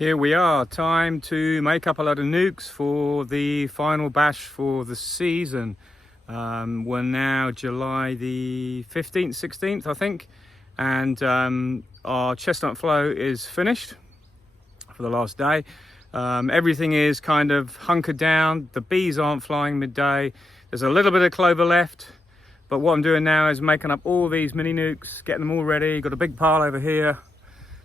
Here we are, time to make up a load of nukes for the final batch for the season. We're now July the 15th, 16th, I think, and our chestnut flow is finished for the last day. Everything is kind of hunkered down. The bees aren't flying midday. There's a little bit of clover left, but what I'm doing now is making up all these mini nukes, getting them all ready. Got a big pile over here.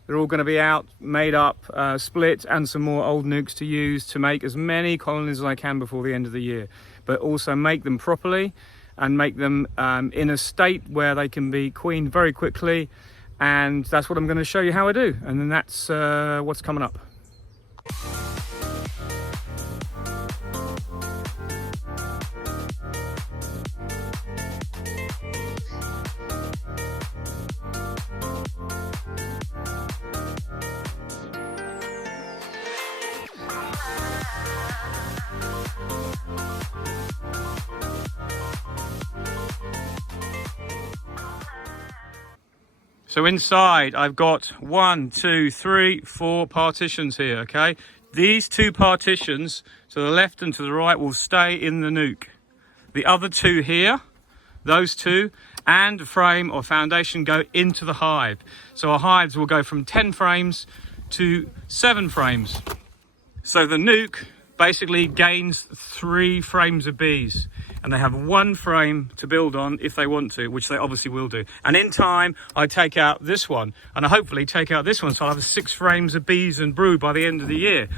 They're all going to be out, made up, split, and some more old nukes to use to make as many colonies as I can before the end of the year. But also make them properly and make them in a state where they can be queened very quickly. And that's what I'm going to show you how I do. And then that's what's coming up. So inside I've got 1, 2, 3, 4 partitions here, okay? These two partitions to the left and to the right will stay in the nuke. The other two here, those two, and a frame or foundation go into the hive. So our hives will go from 10 frames to 7 frames. So the nuke basically gains 3 frames of bees, and they have 1 frame to build on if they want to, which they obviously will do. And in time, I take out this one, and I hopefully take out this one, so I'll have 6 frames of bees and brood by the end of the year.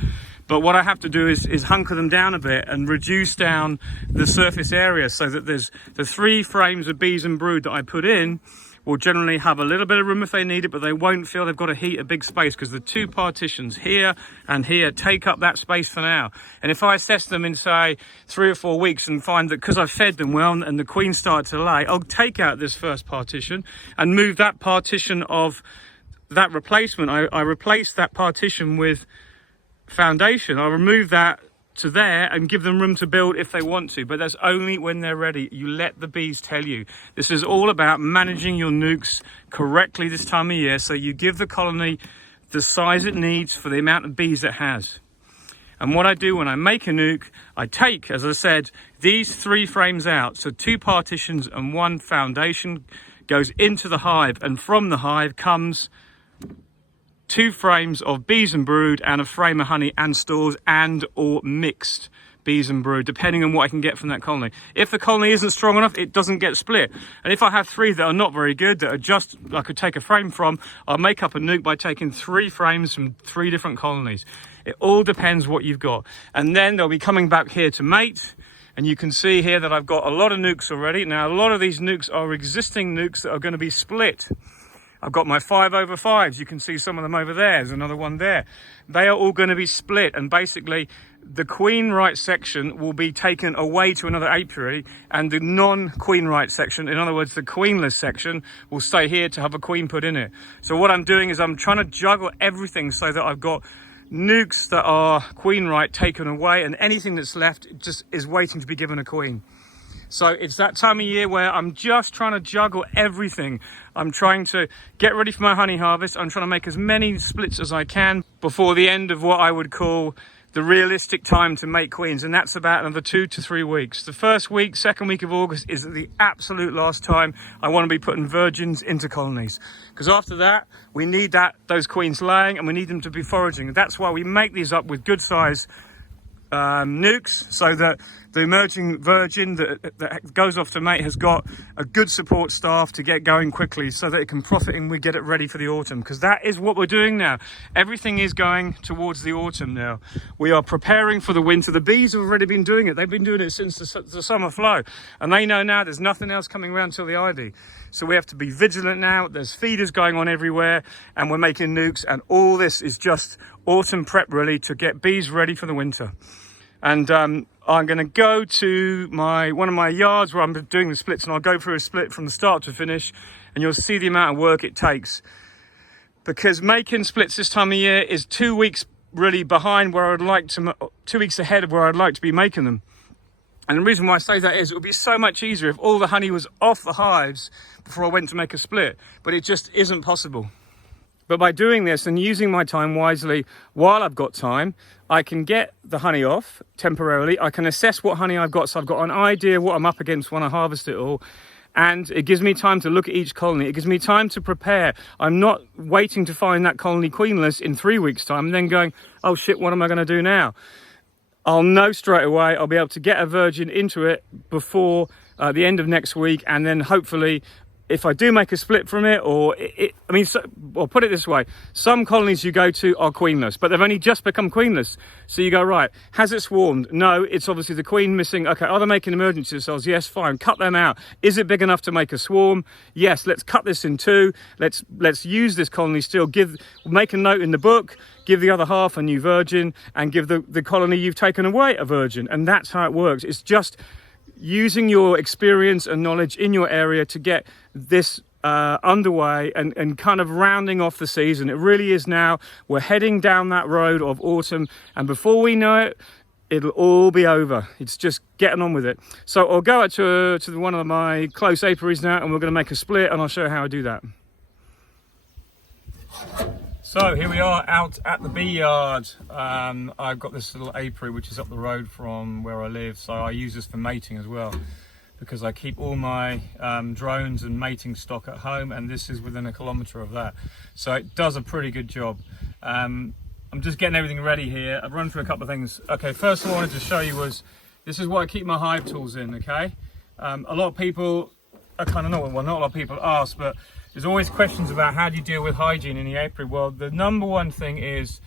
But what I have to do is hunker them down a bit and reduce down the surface area so that there's the 3 frames of bees and brood that I put in will generally have a little bit of room if they need it, but they won't feel they've got to heat a big space because the 2 partitions here and here take up that space for now. And if I assess them in, say, 3 or 4 weeks and find that because I've fed them well and the queen started to lay, I'll take out this first partition and move that partition of that replacement. I replace that partition with foundation. I'll remove that to there and give them room to build if they want to, but that's only when they're ready. You let the bees tell you. This is all about managing your nukes correctly this time of year, so you give the colony the size it needs for the amount of bees it has. And what I do when I make a nuke, I take, as I said, these 3 frames out, so 2 partitions and 1 foundation goes into the hive, and from the hive comes 2 frames of bees and brood and a frame of honey and stores and or mixed bees and brood, depending on what I can get from that colony. If the colony isn't strong enough, it doesn't get split. And if I have 3 that are not very good, that are just I could take a frame from, I'll make up a nuke by taking 3 frames from 3 different colonies. It all depends what you've got. And then they'll be coming back here to mate. And you can see here that I've got a lot of nukes already. Now, a lot of these nukes are existing nukes that are going to be split. I've got my 5/5s. You can see some of them over there. There's another one there. They are all going to be split, and basically the queen right section will be taken away to another apiary, and the non-queen right section, in other words the queenless section, will stay here to have a queen put in it. So what I'm doing is I'm trying to juggle everything so that I've got nukes that are queen right taken away, and anything that's left just is waiting to be given a queen. So it's that time of year where I'm just trying to juggle everything. I'm trying to get ready for my honey harvest. I'm trying to make as many splits as I can before the end of what I would call the realistic time to make queens. And that's about another 2 to 3 weeks. The first week, second week of August is the absolute last time I want to be putting virgins into colonies. Because after that, we need those queens laying and we need them to be foraging. That's why we make these up with good size nukes, so that the emerging virgin that goes off to mate has got a good support staff to get going quickly so that it can profit and we get it ready for the autumn, because that is what we're doing now. Everything is going towards the autumn now. We are preparing for the winter. The bees have already been doing it. They've been doing it since the summer flow, and they know now there's nothing else coming around till the ivy. So we have to be vigilant now. There's feeders going on everywhere, and we're making nukes, and all this is just autumn prep really to get bees ready for the winter. And I'm going to go to one of my yards where I'm doing the splits, and I'll go through a split from the start to finish, and you'll see the amount of work it takes. Because making splits this time of year is 2 weeks really behind where I'd like to, 2 weeks ahead of where I'd like to be making them. And the reason why I say that is it would be so much easier if all the honey was off the hives before I went to make a split, but it just isn't possible. But by doing this and using my time wisely while I've got time, I can get the honey off temporarily. I can assess what honey I've got, so I've got an idea what I'm up against when I harvest it all. And it gives me time to look at each colony. It gives me time to prepare. I'm not waiting to find that colony queenless in 3 weeks' time and then going, oh shit, what am I going to do now? I'll know straight away. I'll be able to get a virgin into it before the end of next week, and then hopefully, if I do make a split from it, or or put it this way, some colonies you go to are queenless, but they've only just become queenless. So you go, right, has it swarmed? No, it's obviously the queen missing. Okay, are they making emergency cells? Yes, fine, cut them out. Is it big enough to make a swarm? Yes, let's cut this in two. Let's use this colony still. Make a note in the book, give the other half a new virgin, and give the colony you've taken away a virgin. And that's how it works. It's just using your experience and knowledge in your area to get this underway and kind of rounding off the season. It really is now. We're heading down that road of autumn, and before we know it, it'll all be over. It's just getting on with it. So I'll go out to one of my close apiaries now, and we're going to make a split, and I'll show you how I do that. So here we are out at the bee yard. I've got this little apiary which is up the road from where I live, so I use this for mating as well, because I keep all my drones and mating stock at home, and this is within 1 kilometre of that. So it does a pretty good job. I'm just getting everything ready here. I've run through a couple of things. Okay, first thing I wanted to show you was, this is what I keep my hive tools in, okay? A lot of people, well, not a lot of people ask, but there's always questions about how do you deal with hygiene in the apiary. Well, the number one thing is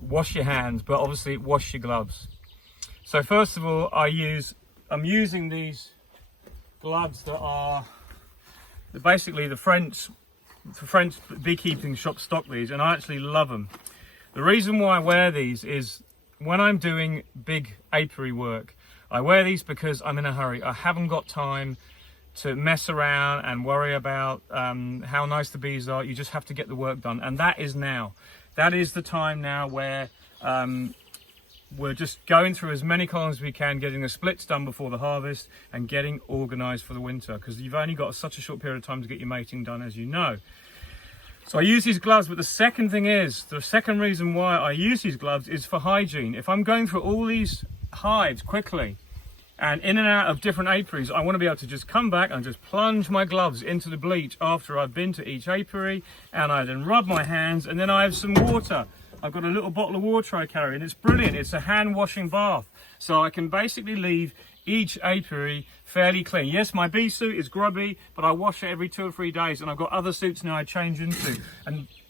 wash your hands, but obviously wash your gloves. So first of all, I'm using these gloves that are basically the French beekeeping shop stock these, and I actually love them. The reason why I wear these is when I'm doing big apiary work, I wear these because I'm in a hurry. I haven't got time to mess around and worry about how nice the bees are. You just have to get the work done, and that is now. That is the time now where we're just going through as many colonies as we can, getting the splits done before the harvest and getting organised for the winter, because you've only got such a short period of time to get your mating done, as you know. So I use these gloves, but the second reason why I use these gloves is for hygiene. If I'm going through all these hives quickly and in and out of different apiaries, I want to be able to just come back and just plunge my gloves into the bleach after I've been to each apiary, and I then rub my hands, and then I have some water. I've got a little bottle of water I carry, and it's brilliant. It's a hand washing bath. So I can basically leave each apiary fairly clean. Yes, my bee suit is grubby, but I wash it every 2 or 3 days, and I've got other suits now I change into.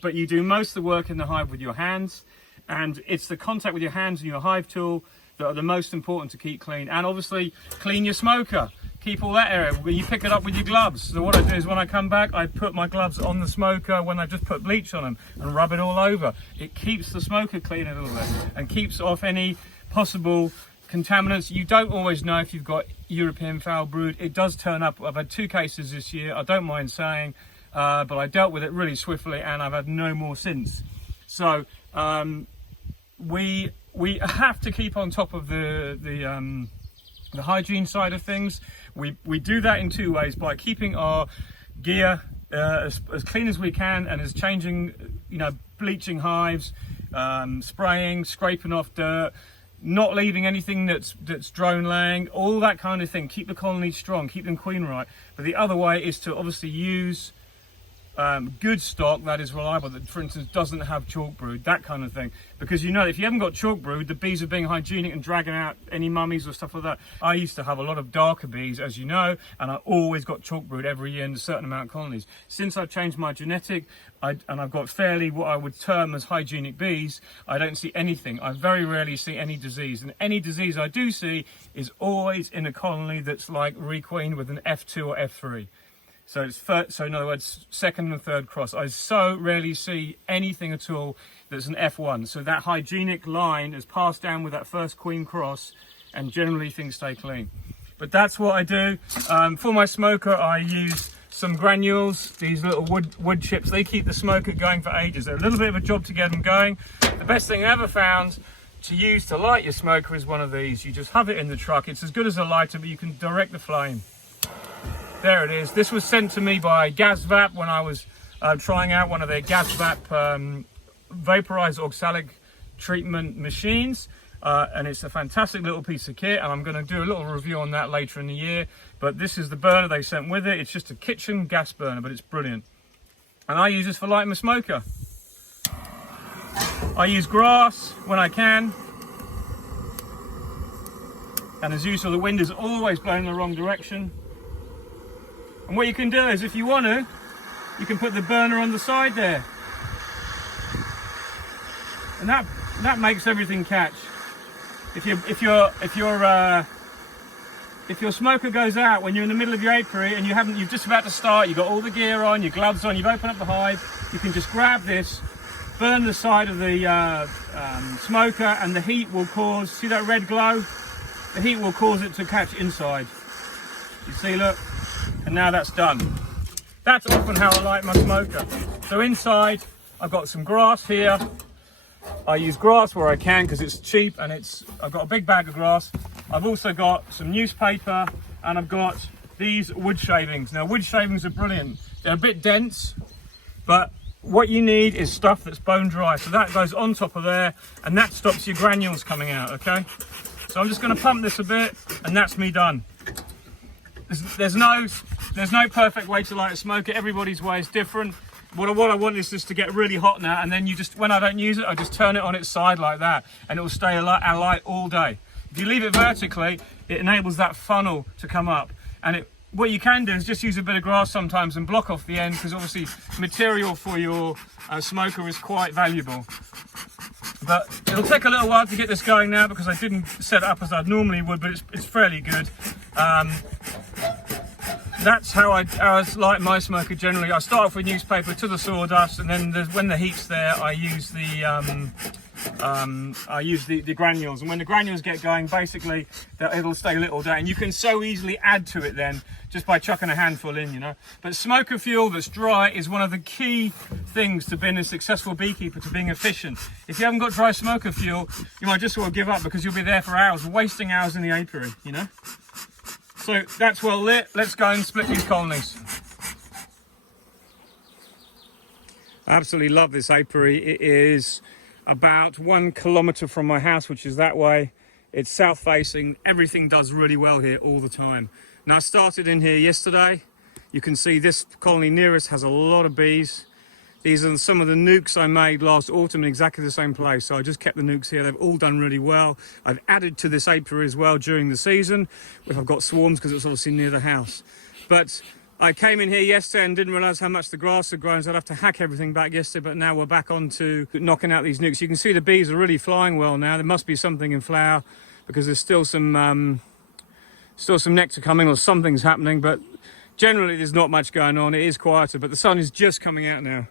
But you do most of the work in the hive with your hands, and it's the contact with your hands and your hive tool that are the most important to keep clean. And obviously clean your smoker, keep all that area where you pick it up with your gloves. So what I do is when I come back, I put my gloves on the smoker when I've just put bleach on them and rub it all over. It keeps the smoker clean a little bit and keeps off any possible contaminants. You don't always know if you've got European foul brood. It does turn up. I've had 2 cases this year, I don't mind saying, but I dealt with it really swiftly, and I've had no more since. So we have to keep on top of the hygiene side of things. We do that in 2 ways: by keeping our gear as clean as we can, and as changing, bleaching hives, spraying, scraping off dirt, not leaving anything that's drone laying, all that kind of thing. Keep the colony strong, keep them queen right. But the other way is to obviously use good stock that is reliable, that for instance doesn't have chalk brood, that kind of thing, because if you haven't got chalk brood, the bees are being hygienic and dragging out any mummies or stuff like that. I used to have a lot of darker bees, as you know, and I always got chalk brood every year in a certain amount of colonies. Since I've changed my genetic, and I've got fairly what I would term as hygienic bees, I don't see anything. I very rarely see any disease, and any disease I do see is always in a colony that's like requeened with an F2 or F3. So in other words, 2nd and 3rd cross. I so rarely see anything at all that's an F1. So that hygienic line is passed down with that first queen cross, and generally things stay clean. But that's what I do. For my smoker, I use some granules, these little wood chips. They keep the smoker going for ages. They're a little bit of a job to get them going. The best thing I ever found to use to light your smoker is one of these. You just have it in the truck. It's as good as a lighter, but you can direct the flame. There it is. This was sent to me by Gazvap when I was trying out one of their gas VAP vaporized oxalic treatment machines. And it's a fantastic little piece of kit, and I'm going to do a little review on that later in the year. But this is the burner they sent with it. It's just a kitchen gas burner, but it's brilliant. And I use this for lighting my smoker. I use grass when I can. And as usual, the wind is always blowing in the wrong direction. And what you can do is, if you want to, you can put the burner on the side there. And that makes everything catch. If your smoker goes out when you're in the middle of your apiary and you're just about to start, you've got all the gear on, your gloves on, you've opened up the hive, you can just grab this, burn the side of the smoker, and the heat will cause, see that red glow? The heat will cause it to catch inside. You see, look, and now that's done. That's often how I light my smoker. So inside, I've got some grass here. I use grass where I can because it's cheap, and I've got a big bag of grass. I've also got some newspaper, and I've got these wood shavings. Now, wood shavings are brilliant. They're a bit dense, but what you need is stuff that's bone dry. So that goes on top of there, and that stops your granules coming out, okay? So I'm just going to pump this a bit, and that's me done. There's no perfect way to light a smoker. Everybody's way is different. What I want is just to get really hot now, and then when I don't use it, I just turn it on its side like that, and it will stay alight all day. If you leave it vertically, it enables that funnel to come up. And what you can do is just use a bit of grass sometimes and block off the end, because obviously material for your smoker is quite valuable. But it'll take a little while to get this going now, because I didn't set it up as I normally would, but it's fairly good. That's how I light my smoker generally. I start off with newspaper to the sawdust, and then when the heat's there, I use the granules. And when the granules get going, basically it'll stay lit all day. And you can so easily add to it then just by chucking a handful in, you know. But smoker fuel that's dry is one of the key things to being a successful beekeeper, to being efficient. If you haven't got dry smoker fuel, you might just well give up, because you'll be there for hours, wasting hours in the apiary, you know. So that's well lit. Let's go and split these colonies. I absolutely love this apiary. It is about 1 kilometre from my house, which is that way. It's south facing. Everything does really well here all the time. Now, I started in here yesterday. You can see this colony near us has a lot of bees. These are some of the nucs I made last autumn in exactly the same place. So I just kept the nucs here. They've all done really well. I've added to this apiary as well during the season, if I've got swarms, because it's obviously near the house. But I came in here yesterday and didn't realise how much the grass had grown, so I'd have to hack everything back yesterday. But now we're back on to knocking out these nucs. You can see the bees are really flying well now. There must be something in flower, because there's still some nectar coming, or something's happening. But generally, there's not much going on. It is quieter, but the sun is just coming out now.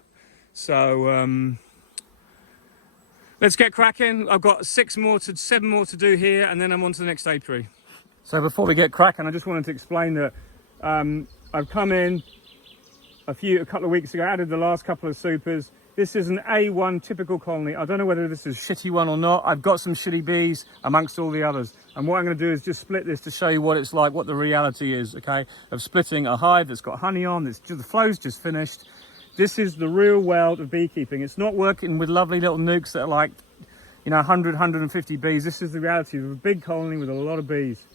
So let's get cracking. I've got 7 more to do here, and then I'm on to the next apiary. So before we get cracking, I just wanted to explain that I've come in a couple of weeks ago, added the last couple of supers. This is an A1 typical colony. I don't know whether this is a shitty one or not. I've got some shitty bees amongst all the others. And what I'm going to do is just split this to show you what it's like, what the reality is, okay, of splitting a hive that's got honey on, the flow's just finished. This is the real world of beekeeping. It's not working with lovely little nucs that are like, 100, 150 bees. This is the reality of a big colony with a lot of bees.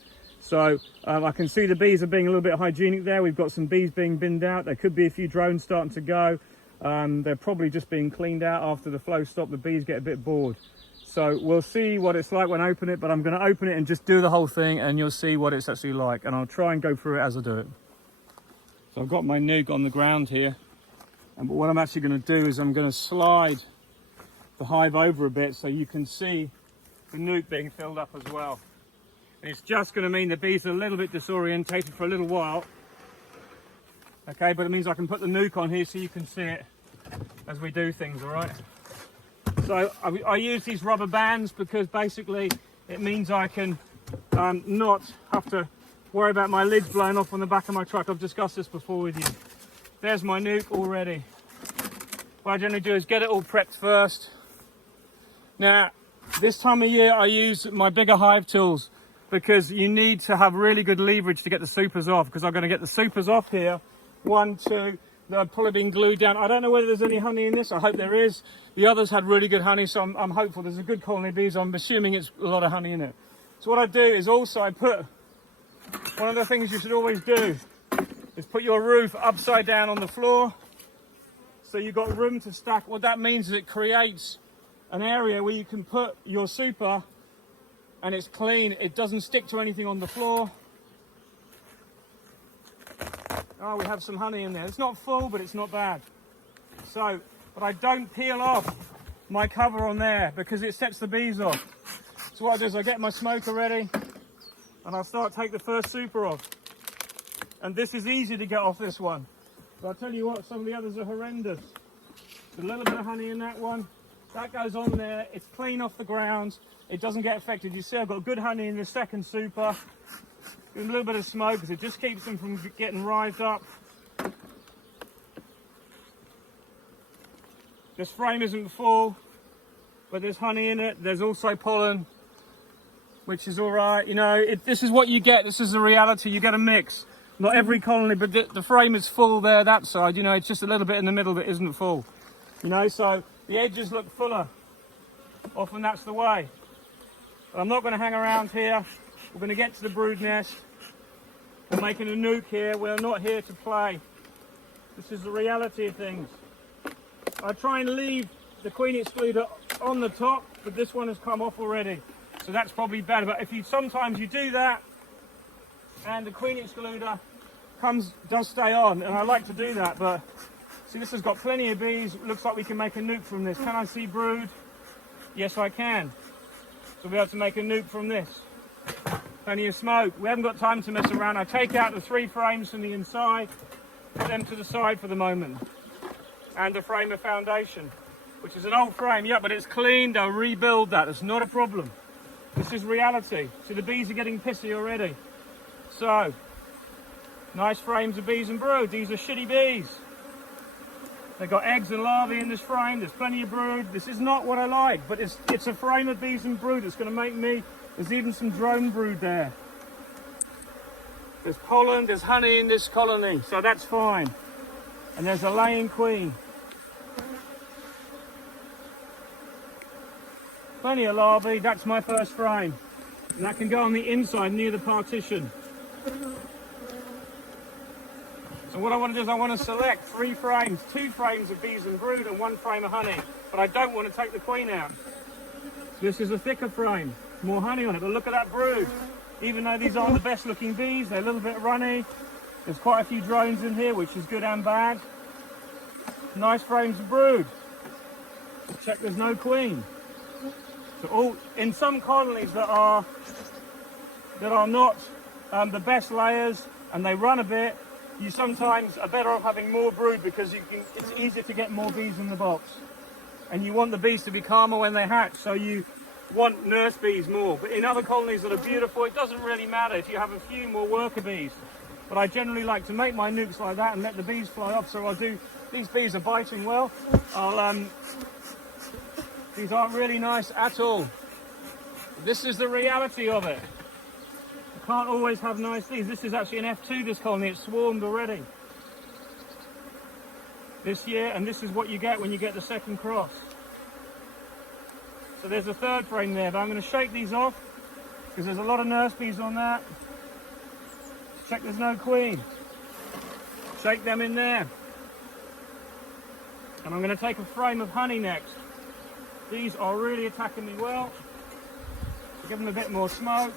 So I can see the bees are being a little bit hygienic there. We've got some bees being binned out. There could be a few drones starting to go. They're probably just being cleaned out after the flow stopped. The bees get a bit bored. So we'll see what it's like when I open it, but I'm going to open it and just do the whole thing, and you'll see what it's actually like. And I'll try and go through it as I do it. So I've got my nuke on the ground here. And what I'm actually going to do is I'm going to slide the hive over a bit so you can see the nuke being filled up as well. And it's just going to mean the bees are a little bit disorientated for a little while. Okay, but it means I can put the nuke on here so you can see it as we do things, all right? So I use these rubber bands because basically it means I can not have to worry about my lids blowing off on the back of my truck. I've discussed this before with you. There's my nuke already. What I generally do is get it all prepped first. Now, this time of year I use my bigger hive tools because you need to have really good leverage to get the supers off, because I'm going to get the supers off here. 1, 2, They're probably been glued down. I don't know whether there's any honey in this. I hope there is. The others had really good honey, so I'm hopeful there's a good colony of bees. I'm assuming it's a lot of honey in it. So what I do is also I put, one of the things you should always do is put your roof upside down on the floor, so you've got room to stack. What that means is it creates an area where you can put your super and it's clean. It doesn't stick to anything on the floor. Oh, we have some honey in there. It's not full, but it's not bad. So, but I don't peel off my cover on there because it sets the bees off. So what I do is I get my smoker ready and I'll start take the first super off. And this is easy to get off this one. But I'll tell you what, some of the others are horrendous. A little bit of honey in that one. That goes on there. It's clean off the ground. It doesn't get affected. You see I've got good honey in the second super. A little bit of smoke because it just keeps them from getting rived up. This frame isn't full, but there's honey in it. There's also pollen, which is all right. You know, this is what you get. This is the reality. You get a mix. Not every colony, but the frame is full there, that side. You know, it's just a little bit in the middle that isn't full. You know, so the edges look fuller. Often that's the way. But I'm not going to hang around here. We're going to get to the brood nest. We're making a nuke here. We're not here to play. This is the reality of things. I try and leave the queen excluder on the top, but this one has come off already. So that's probably better. But if you sometimes you do that, and the queen excluder does stay on, and I like to do that, but see, this has got plenty of bees. It looks like we can make a nuke from this. Can I see brood? Yes, I can. So we'll be able to make a nuke from this. Plenty of smoke. We haven't got time to mess around. I take out the 3 frames from the inside, put them to the side for the moment, and the frame of foundation, which is an old frame, yeah, but it's cleaned. I'll rebuild that. It's not a problem. This is reality. See, the bees are getting pissy already. So, nice frames of bees and brood. These are shitty bees. They've got eggs and larvae in this frame. There's plenty of brood. This is not what I like, but it's a frame of bees and brood. It's going to make me... There's even some drone brood there. There's pollen, there's honey in this colony, so that's fine. And there's a laying queen. Plenty of larvae. That's my first frame. And that can go on the inside near the partition. So what I want to do is I want to select 3 frames, 2 frames of bees and brood and 1 frame of honey. But I don't want to take the queen out. This is a thicker frame, more honey on it. But look at that brood. Even though these aren't the best looking bees, they're a little bit runny. There's quite a few drones in here, which is good and bad. Nice frames of brood. Check there's no queen. So all in some colonies that are not the best layers and they run a bit, you sometimes are better off having more brood because it's easier to get more bees in the box. And you want the bees to be calmer when they hatch, so you want nurse bees more. But in other colonies that are beautiful, it doesn't really matter if you have a few more worker bees. But I generally like to make my nukes like that and let the bees fly off. So I'll do, these bees are biting well. These aren't really nice at all. This is the reality of it. You can't always have nice bees. This is actually an F2, this colony. It's swarmed already this year, and this is what you get when you get the second cross. So there's a 3rd frame there, but I'm going to shake these off because there's a lot of nurse bees on that. Check there's no queen. Shake them in there. And I'm going to take a frame of honey next. These are really attacking me well. Give them a bit more smoke.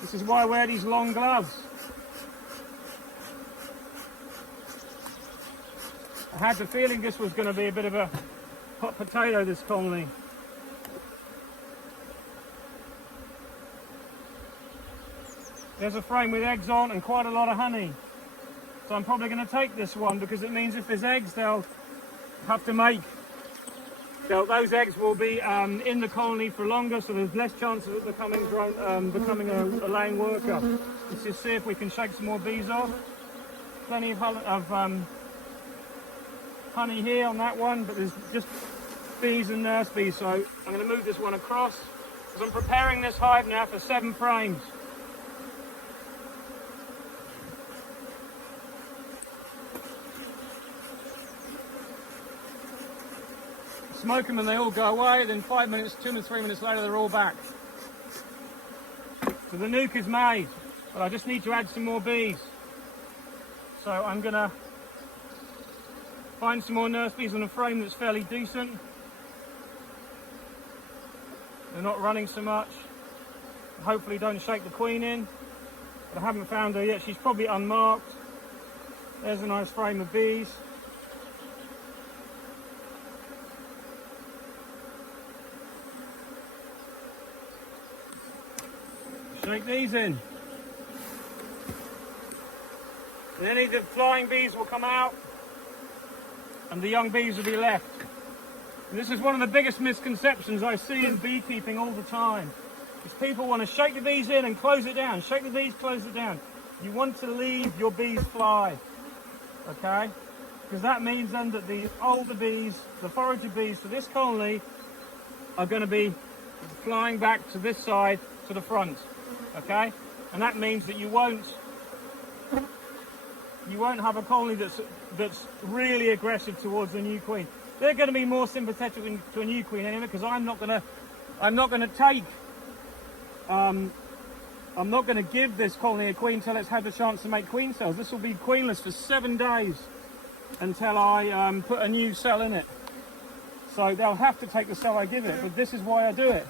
This is why I wear these long gloves. I had the feeling this was going to be a bit of a hot potato, this colony. There's a frame with eggs on and quite a lot of honey. So I'm probably going to take this one because it means if there's eggs, they'll have to make... those eggs will be in the colony for longer, so there's less chance of it becoming a laying worker. Let's just see if we can shake some more bees off. Plenty of honey here on that one, but there's just bees and nurse bees, so I'm going to move this one across because I'm preparing this hive now for 7 frames. smoke them and they all go away, then 5 minutes, 2 or 3 minutes later, they're all back. So the nuke is made, but I just need to add some more bees. So I'm gonna find some more nurse bees on a frame that's fairly decent. They're not running so much. Hopefully don't shake the queen in, but I haven't found her yet. She's probably unmarked. There's a nice frame of bees. Shake these in. And any of the flying bees will come out and the young bees will be left. And this is one of the biggest misconceptions I see in beekeeping all the time. Is people want to shake the bees in and close it down. Shake the bees, close it down. You want to leave your bees fly, okay? Because that means then that the older bees, the forager bees to this colony, are going to be flying back to this side, to the front, okay? And that means that you won't have a colony that's really aggressive towards a new queen. They're going to be more sympathetic to a new queen anyway, because I'm not going to give this colony a queen until it's had the chance to make queen cells. This will be queenless for 7 days until I put a new cell in it. So they'll have to take the cell I give it, but this is why I do it.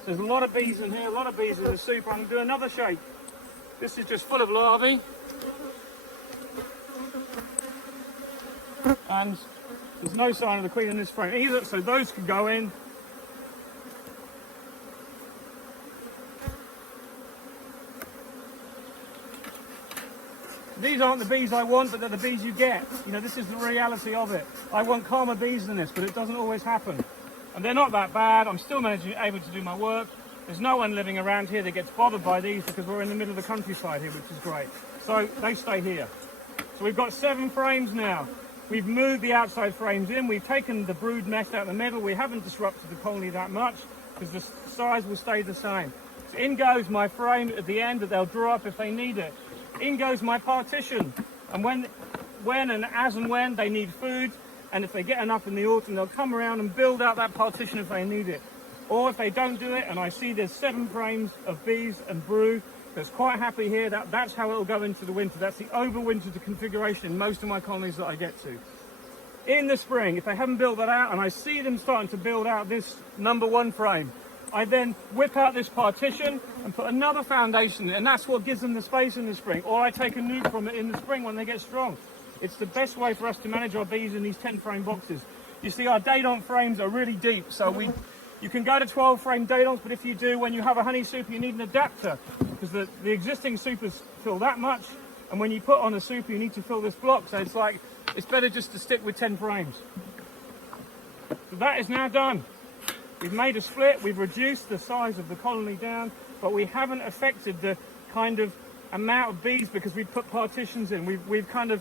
So there's a lot of bees in here, a lot of bees in the soup. I'm going to do another shake. This is just full of larvae. And there's no sign of the queen in this frame either, so those can go in. These aren't the bees I want, but they're the bees you get. You know, this is the reality of it. I want calmer bees than this, but it doesn't always happen. And they're not that bad. I'm still able to do my work. There's no one living around here that gets bothered by these because we're in the middle of the countryside here, which is great. So they stay here. So we've got 7 frames now. We've moved the outside frames in. We've taken the brood nest out of the middle. We haven't disrupted the colony that much because the size will stay the same. So in goes my frame at the end that they'll draw up if they need it. In goes my partition. And when they need food, and if they get enough in the autumn, they'll come around and build out that partition if they need it. Or if they don't do it, and I see there's 7 frames of bees and brood that's quite happy here, that's how it'll go into the winter. That's the overwintered configuration in most of my colonies that I get to. In the spring, if they haven't built that out, and I see them starting to build out this number 1 frame, I then whip out this partition and put another foundation in, and that's what gives them the space in the spring. Or I take a nuke from it in the spring when they get strong. It's the best way for us to manage our bees in these 10 frame boxes. You see, our Daedont frames are really deep, so you can go to 12 frame Daedonts, but if you do, when you have a honey super, you need an adapter, because the existing supers fill that much, and when you put on a super, you need to fill this block, so it's better just to stick with 10 frames. So that is now done. We've made a split, we've reduced the size of the colony down, but we haven't affected the kind of amount of bees because we've put partitions in. We've kind of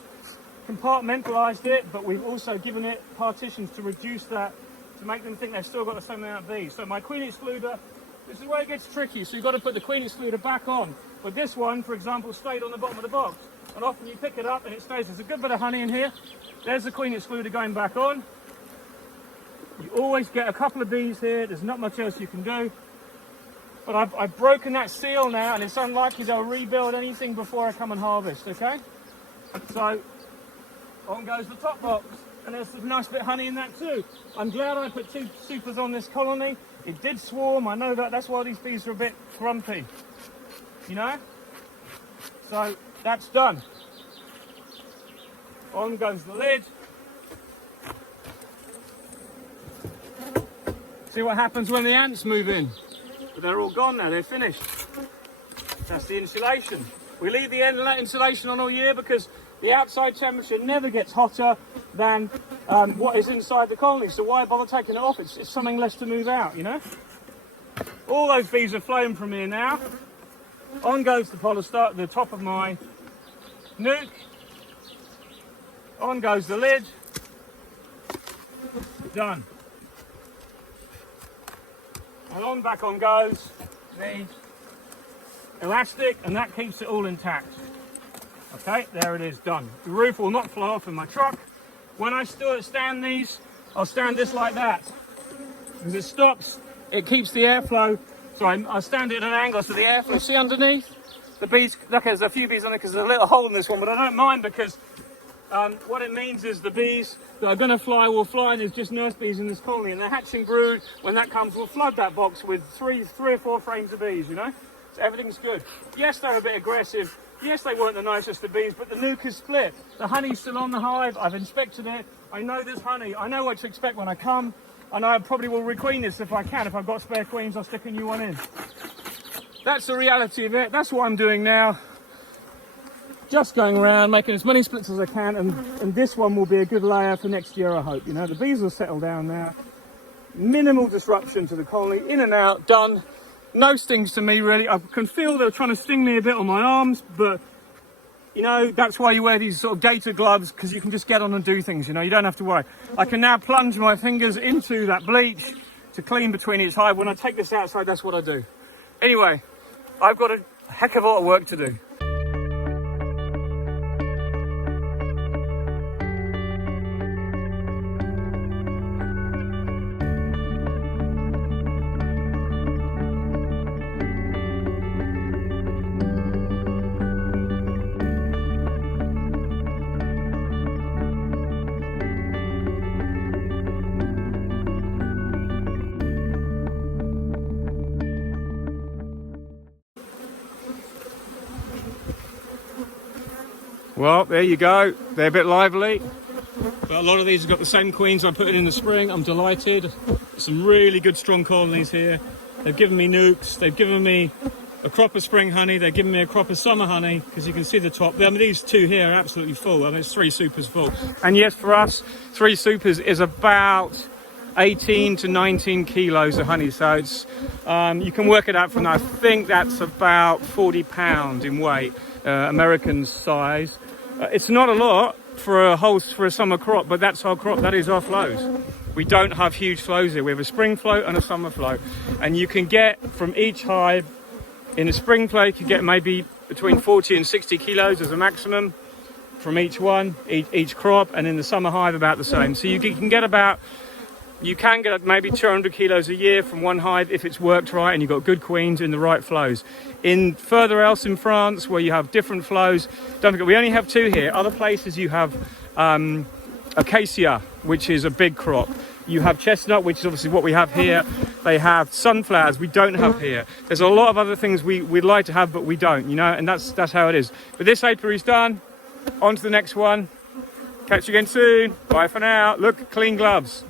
compartmentalized it, but we've also given it partitions to reduce that, to make them think they've still got the same amount of bees. So my queen excluder, this is where it gets tricky, so you've got to put the queen excluder back on. But this one, for example, stayed on the bottom of the box. And often you pick it up and it stays. There's a good bit of honey in here. There's the queen excluder going back on. You always get a couple of bees here. There's not much else you can do. But I've broken that seal now, and it's unlikely they'll rebuild anything before I come and harvest, okay? So on goes the top box. And there's a nice bit of honey in that too. I'm glad I put 2 supers on this colony. It did swarm, I know that. That's why these bees are a bit grumpy, you know? So that's done. On goes the lid. See what happens when the ants move in. But they're all gone now, they're finished. That's the insulation. We leave the insulation on all year because the outside temperature never gets hotter than what is inside the colony. So why bother taking it off? It's something less to move out, you know? All those bees have flown from here now. On goes the polystar, the top of my nuke. On goes the lid. Done. And on back on goes the elastic, and that keeps it all intact. Okay, there it is, done. The roof will not fly off in my truck. When I stand these I'll stand this like that because it stops, it keeps the airflow. So I stand it at an angle so the airflow, see underneath? The bees, look, there's a few bees on it because there's a little hole in this one, but I don't mind because what it means is the bees that are going to fly will fly, and there's just nurse bees in this colony, and the hatching brood, when that comes, will flood that box with three or four frames of bees, you know? So everything's good. Yes, they're a bit aggressive. Yes, they weren't the nicest of bees, but the nuke is split. The honey's still on the hive. I've inspected it. I know this honey. I know what to expect when I come. And I probably will requeen this if I can. If I've got spare queens, I'll stick a new one in. That's the reality of it. That's what I'm doing now. Just going around, making as many splits as I can, and this one will be a good layer for next year, I hope. You know, the bees will settle down now. Minimal disruption to the colony, in and out, done. No stings to me, really. I can feel they're trying to sting me a bit on my arms, but, you know, that's why you wear these sort of gator gloves, because you can just get on and do things, you know, you don't have to worry. I can now plunge my fingers into that bleach to clean between each hive. When I take this outside, that's what I do. Anyway, I've got a heck of a lot of work to do. Well, there you go. They're a bit lively, but a lot of these have got the same queens I put in the spring. I'm delighted. Some really good strong colonies here. They've given me nukes. They've given me a crop of spring honey. They've given me a crop of summer honey, because you can see the top. I mean, these two here are absolutely full. I mean, it's 3 supers full. And yes, for us, 3 supers is about 18 to 19 kilos of honey. So it's, you can work it out from that. I think that's about 40 pounds in weight, American size. It's not a lot for a summer crop, but that's our crop. That is our flows. We don't have huge flows here. We have a spring flow and a summer flow, and you can get from each hive. In a spring flow, you can get maybe between 40 and 60 kilos as a maximum from each one, each crop, and in the summer hive about the same. So you can get maybe 200 kilos a year from one hive if it's worked right and you've got good queens in the right flows. In further else in France, where you have different flows, don't forget we only have 2 here. Other places you have acacia, which is a big crop. You have chestnut, which is obviously what we have here. They have sunflowers, we don't have here. There's a lot of other things we'd like to have, but we don't, you know, and that's how it is. But this apiary is done. On to the next one. Catch you again soon. Bye for now. Look, clean gloves.